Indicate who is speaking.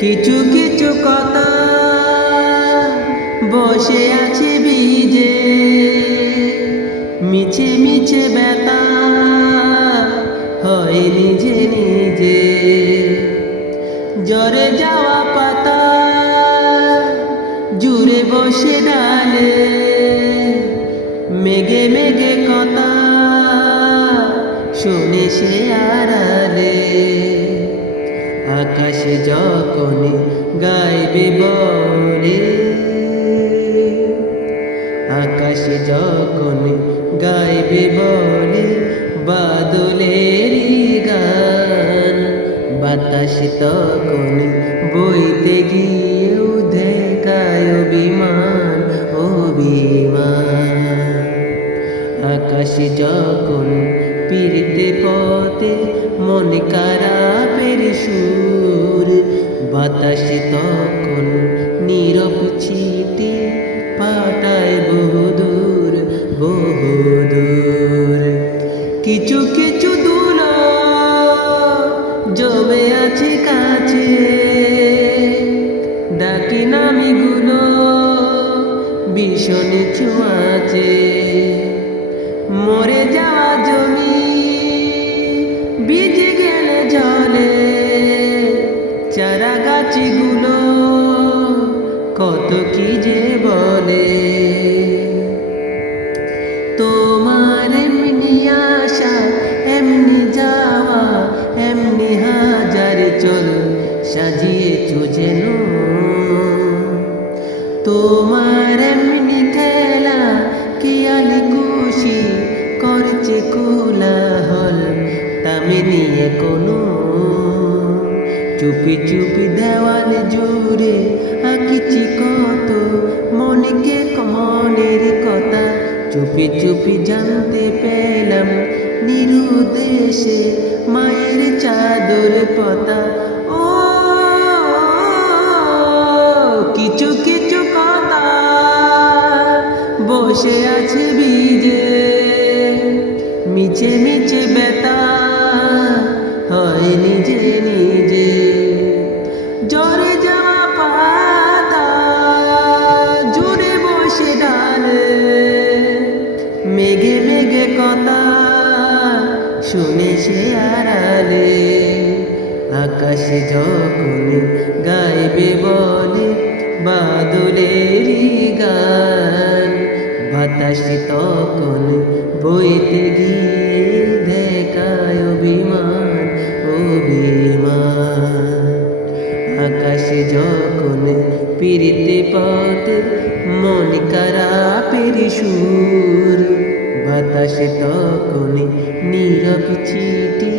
Speaker 1: কিছু কিছু কথা বসে আছে বিজে মিছে মিছে ব্যথা হয় নিজে নিজে। জ্বরে যাওয়া পাতা জুড়ে বসে ডালে। মেঘে মেঘে কথা শুনে সে আড়ালে। আকাশে যখন গাইবে বলে। আকাশে যখন গাইবে বলে, বাদলের গান। বাতাসে তখন বইতে গিয়ে দেখায় ও বিমান আকাশে যখন পিড়িতে পথে মন খারাপের সুর। বাতাসে তখন নীরব ছিটে পাঠায় বহুদূর বহুদূর। কিছু কিছু দূর জমে আছে কাছে। ডাকি নামিগুলো ভীষণ ছোঁয়াছে মরে যাওয়া জমি, ভিজে গেলে জলে। চারা গাছগুলো কত কি যে বলে। তোমার এমনি আশা, এমনি যাওয়া, এমনি হাজার চল সাজিয়েছো যেন। তোমার এমনি কোনো। চুপি চুপি দেওয়াল জুড়ে আঁকিছি কত মনকে মনের কথা। চুপি চুপি জানতে পেলাম নিরুদ্দেশে মায়ের চাদর পতা। ও, কিছু কিছু কথা বসে আছে বিজে মিছে মিছে নিজে নিজে। জ্বরে যাওয়া পাতা জুড়ে বসে ডালে। মেঘে মেঘে কথা শুনে সে আড়ালে। আকাশে যখন গাইবে বলে বাদলেরই গান, বাতাসে তখন বইতে গিয়ে পিরিতে পথে মন খারাপের সুর। বাতাসে তখন নীরব চিঠি